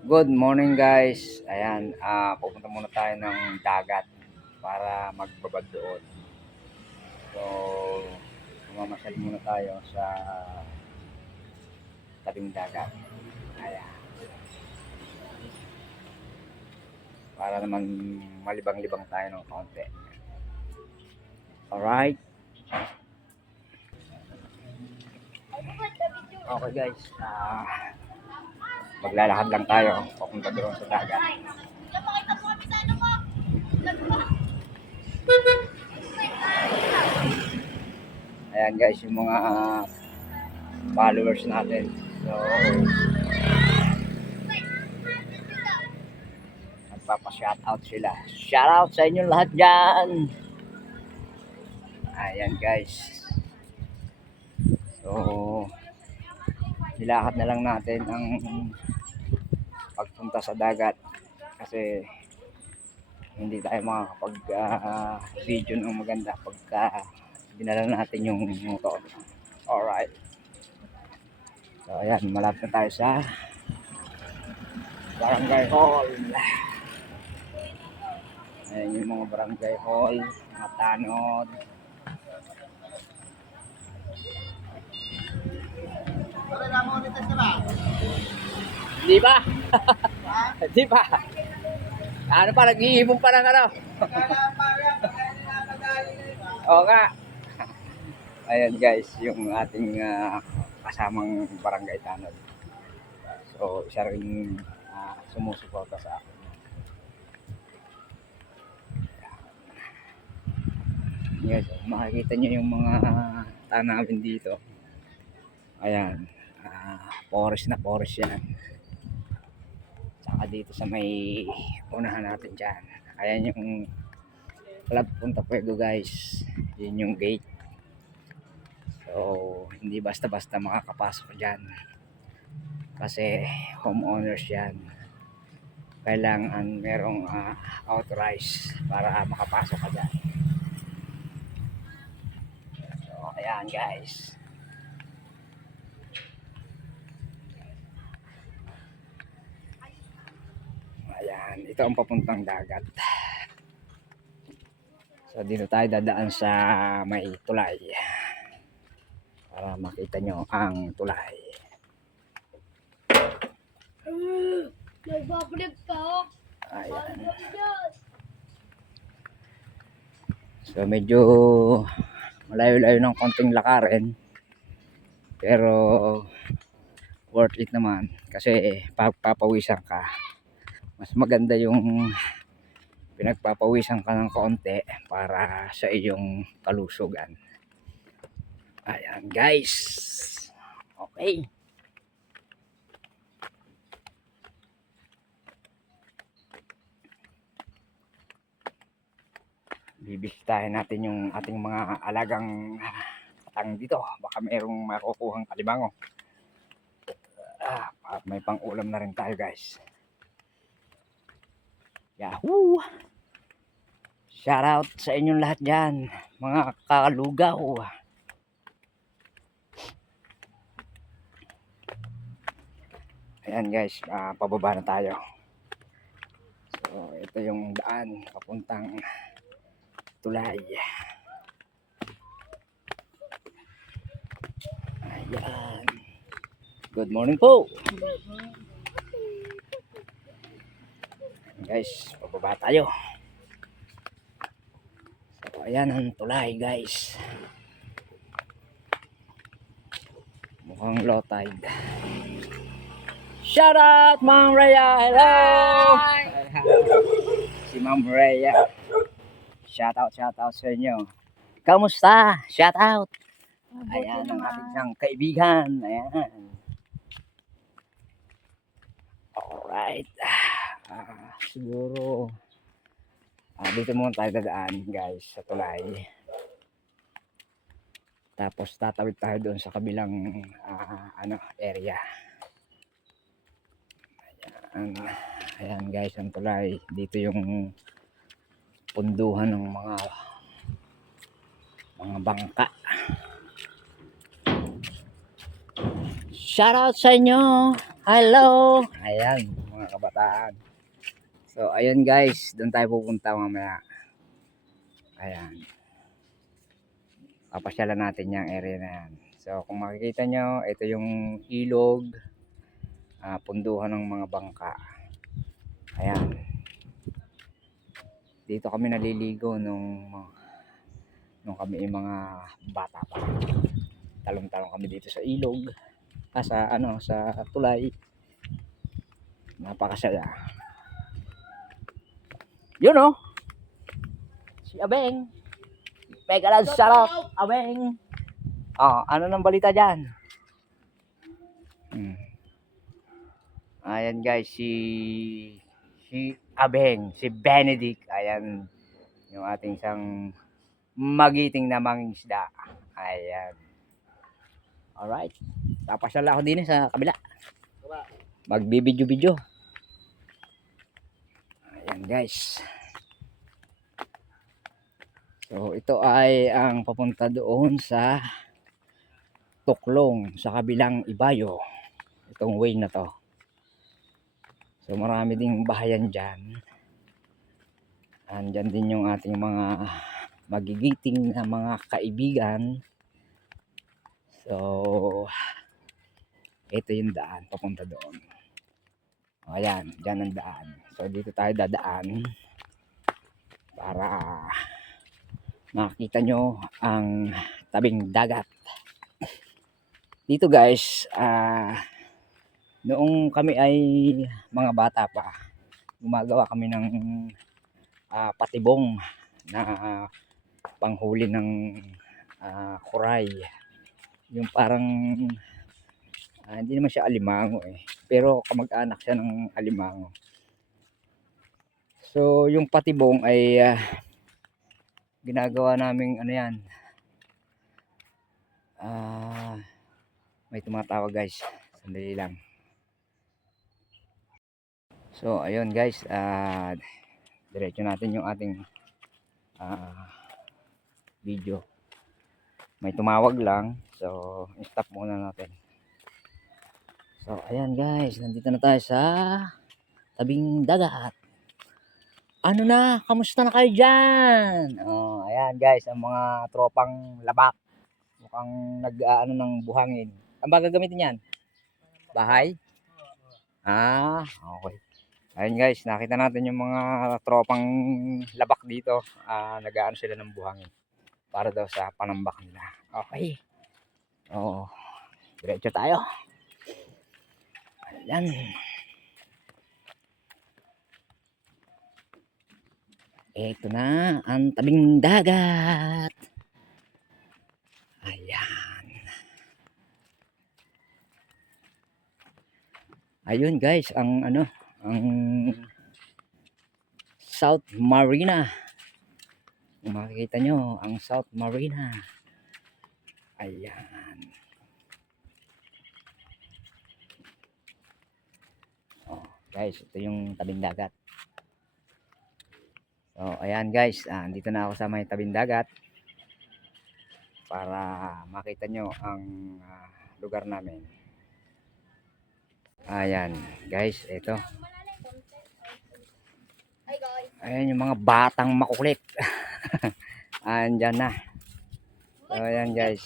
Good morning guys. Ayan, pupunta muna tayo ng dagat para magbabad doon. So, mamasyal muna tayo sa tabing dagat. Ayan, para naman malibang-libang tayo ng kaunti. Alright? Okay guys, maglalakad lang tayo papunta doon sa dagat. Ayan guys, yung mga followers natin. So, nagpapa-shoutout sila. Shoutout sa inyo lahat dyan! Ayan guys. So, nilakad na lang natin ang pagpunta sa dagat kasi hindi tayo makakapag video ng maganda pagka dinala natin yung motor. Alright. So, ayan, malapit na tayo sa barangay hall. Ayan yung mga barangay hall, mga tanod. Di ba? Di ba? Ano pa, nag-iibon pa ng ano? Oo nga. Ayan guys, yung ating kasamang barangay tanod. So, isa rin sumusuporta sa akin. Yes, makikita nyo yung mga tanawin dito. Ayan, forest na forest yan. Saka dito sa may unahan natin dyan. Ayan yung Club Punta Puego guys. Yun yung gate. So, hindi basta-basta makakapasok dyan. Kasi homeowners yan. Kailangan merong authorized para makapasok ka dyan. So, ayan guys. Ayan, ito ang papuntang dagat. So, dito tayo dadaan sa may tulay. Para makita nyo ang tulay. Nagbablog pa. Ayan. So, medyo malayo-layo ng konting lakarin. Pero worth it naman kasi papawisan ka. Mas maganda yung pinagpapawisan ka ng kaunti para sa iyong kalusugan. Ayan guys. Okay. Bibisitahin natin yung ating mga alagang katang dito. Baka mayroong makukuhang kalimango. May pang-ulam na rin tayo guys. Yahoo! Shout out sa inyong lahat dyan, mga kalugaw. Ayan guys, pababa na tayo. So, ito yung daan papuntang tulay. Ayan. Good morning po. Guys, pababa tayo. So, ayan ang tulay guys. Mukhang low tide. Shout out Ma'am Rhea. Hello. Hi. Si Ma'am Rhea. Shout out sa inyo. Kamusta? Shout out. Ayan ang ating isang kaibigan. Ayan. Alright. Siguro dito muna tayo dadaan guys sa tulay. Tapos tatawid tayo doon sa kabilang area. Ayan guys ang tulay. Dito yung punduhan ng mga bangka. Shout out sa inyo. Hello. Ayan, mga kabataan. So ayun guys, doon tayo pupunta mamaya. Ayan. Papasyalan natin yung area na yan. So kung makikita nyo, ito yung ilog, punduhan ng mga bangka. Ayan. Dito kami naliligo nung kami yung mga bata pa. Talong-talong kami dito sa ilog, sa tulay. Napakasaya. Yun oh. Si Abeng. Pegalan sarap, Abeng. Ano nang balita diyan? Ayan guys, si Abeng, si Benedict. Ayan yung ating isang magiting na mangingisda. Ayan. Alright. Tapasyal ako din sa kabila. Magbibidyo-video. Ayan guys. So ito ay ang papunta doon sa Tuklong sa kabilang Ibayo. Itong way na to. So marami ding bahayan dyan. Andyan din yung ating mga magigiting na mga kaibigan. So ito yung daan papunta doon. Ayan, dyan ang daan. So dito tayo dadaan para makita nyo ang tabing dagat. Dito guys, noong kami ay mga bata pa, gumagawa kami ng patibong na panghuli ng kuray. Yung parang hindi naman siya alimango pero kamag-anak siya ng alimango. So yung patibong ay ginagawa naming ano yan, may tumatawag guys, sandali lang. So ayun guys, diretso natin yung ating video. May tumawag lang, so stop muna natin. So ayan guys, nandito na tayo sa tabing dagat. Ano na, kamusta na kayo dyan? Ayan guys, ang mga tropang labak. Mukhang nag-ano ng buhangin. Ang ba gagamitin yan? Bahay? Okay. Ayun guys, nakita natin yung mga tropang labak dito. Nag-ano sila ng buhangin para daw sa panambak nila. Okay. Diretso tayo. Ayan. Ito na ang tabing dagat. Ayan. Ayun guys, ang South Marina. Kung makikita nyo, ang South Marina. Ayan. Guys, ito yung tabing dagat. So, ayan guys, dito na ako sa may tabing dagat para makita nyo ang lugar namin. Ayan guys, ito. Ayan yung mga batang makukulit. Andyan na. So ayan guys.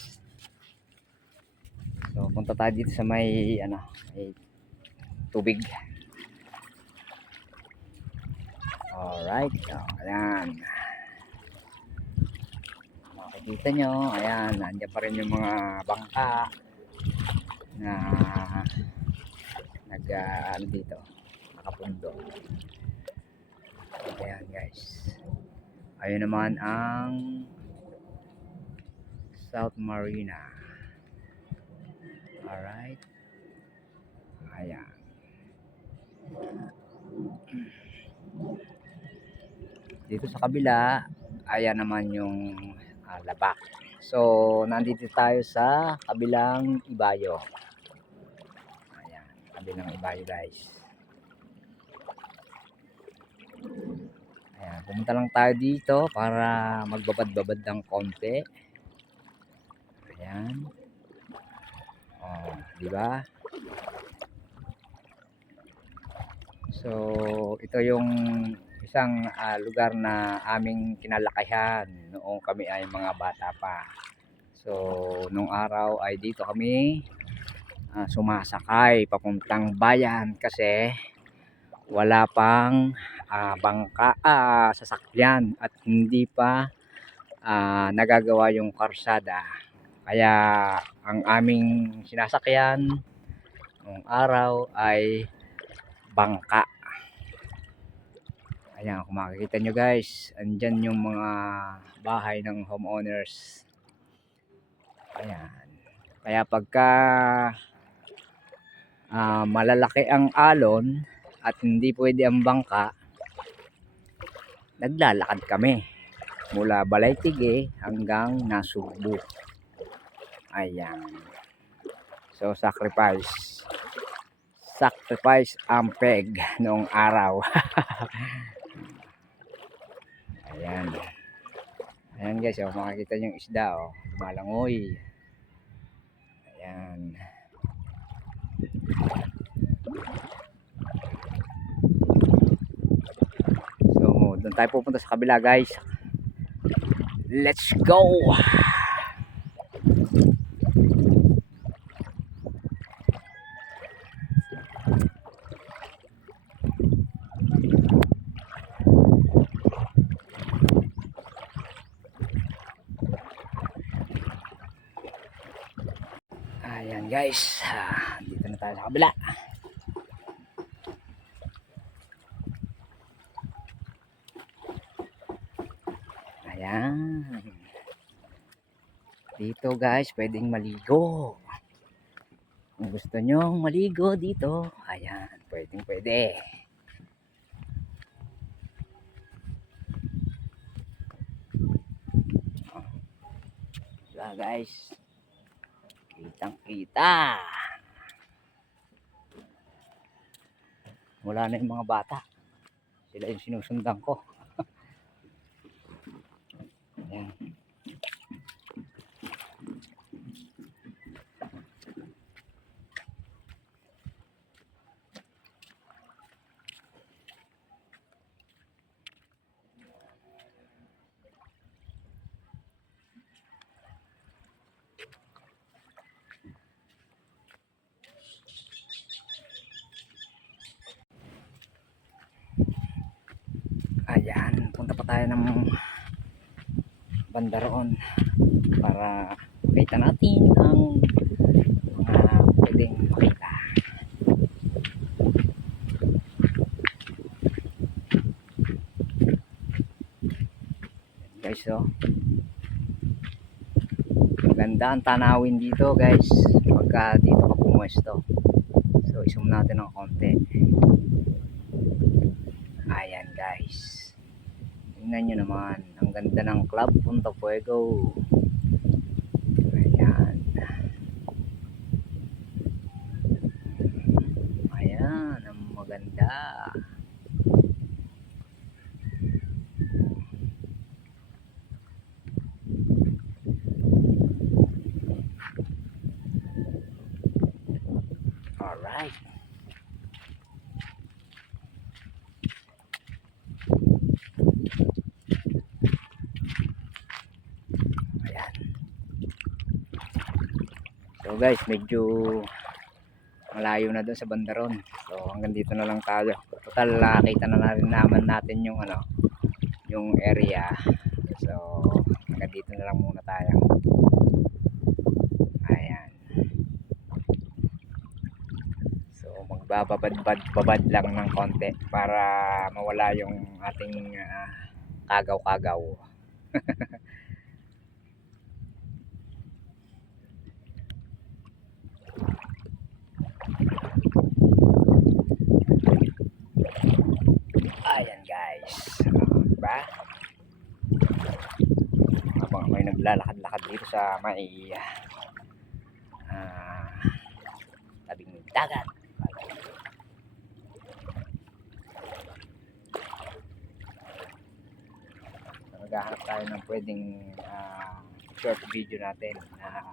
So punta tayo dito sa may may tubig. Alright. Ayan. Makikita nyo. Ayan. Nandiyan pa rin yung mga bangka na dito. Nakapundo. Ayan guys. Ayun naman ang South Marina. Alright. Ayan. Dito sa kabila, ayan naman yung labak. So, nandito tayo sa kabilang Ibayo. Ayan, kabilang Ibayo guys. Ayan, pumunta lang tayo dito para magbabad-babad ng konti. Ayan. Di ba? So ito yung isang lugar na aming kinalakihan noong kami ay mga bata pa. So nung araw ay dito kami sumasakay papuntang bayan kasi wala pang bangka, sasakyan at hindi pa nagagawa yung karsada. Kaya ang aming sinasakyan nung araw ay bangka. Ayan, kung makikita nyo guys, andyan yung mga bahay ng homeowners. Ayan. Kaya pagka malalaki ang alon at hindi pwede ang bangka, naglalakad kami mula Balay-Tige hanggang Nasugbu. Ayan. So sacrifice ang peg noong araw. Ayan. Ayan guys, makikita nyo yung isda, lumalangoy. Ayan. So doon tayo pupunta sa kabila guys. Let's go. Ayan guys, dito na tayo sa kabila. Ayan. Dito guys, pwedeng maligo. Kung gusto nyong maligo dito, ayan, pwede. Wala guys. Kitang-kita. Wala na yung mga bata. Sila yung sinusundan ko. Ayan. Ayan, punta pa tayo ng banda roon para makita natin ang mga pwedeng makita. Guys, maganda ang tanawin dito guys pagka dito ka pumuesto. So isum natin ng konti. Ayan guys, tingnan nyo naman, ang ganda ng Club Punta Fuego. Ayan. Ayan, ang maganda. Alright. Ayan. So guys, medyo malayo na doon sa bandaron. So hanggang dito na lang tayo. Total nakita na rin naman natin yung yung area. So hanggang dito na lang muna tayo. Ayan. So magbababad lang ng konti para mawala yung ating kagaw-kagaw. Ayan guys, diba? Habang ako'y naglalakad-lakad dito sa may tabing dagat. Maghahanap tayo ng pwedeng short video natin na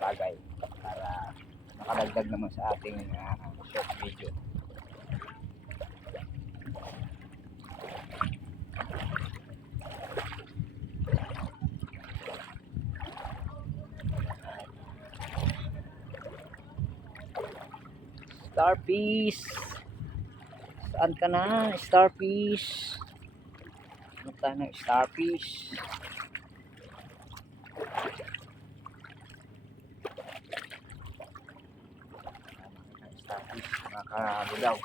bagay para makadagdag naman sa ating short video. Starfish. Saan ka na? Starfish. Ano tayo ng starfish? Starfish. Nakakalugaw.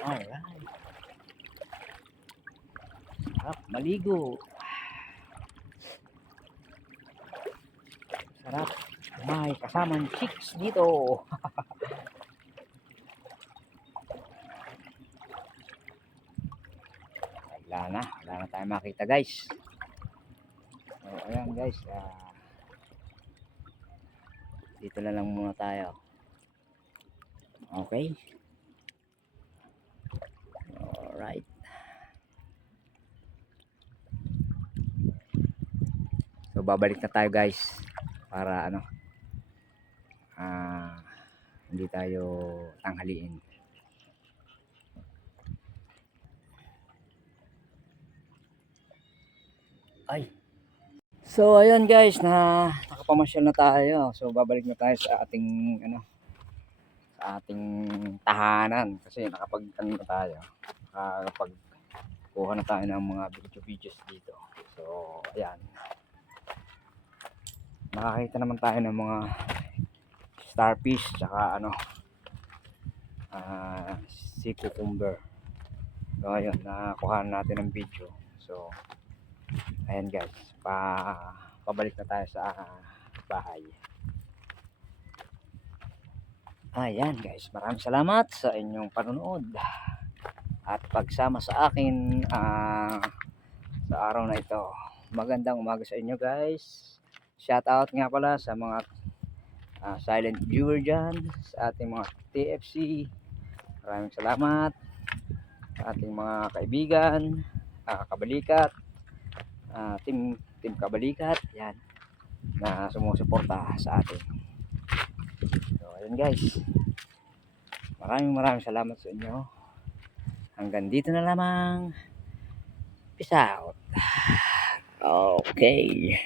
Alright. Sarap maligo. Sarap. May kasamang chicks dito. Wala na tayo makita guys. So, ayan guys. Dito na lang muna tayo. Okay. Alright. So babalik na tayo guys para ano hindi tayo tanghaliin. Ay. So ayun guys, nakapamasyal na tayo. So babalik na tayo sa ating ano, sa ating tahanan kasi nakapag-ano na tayo. Nakapagkuha na tayo ng mga videos dito. So ayan. Nakakita naman tayo ng mga starfish tsaka ano sea cucumber. So ayun, nakakuha natin ng video. So ayan guys, pabalik na tayo sa bahay. Ayan guys, maraming salamat sa inyong panonood at pagsama sa akin sa araw na ito. Magandang umaga sa inyo guys. Shout out nga pala sa mga silent viewer dyan, sa ating mga TFC. Maraming salamat sa ating mga kaibigan, kabalikat, team kabalikat yan na sumusuporta sa atin. So ayun guys, maraming salamat sa inyo. Hanggang dito na lamang. Peace out. Okay.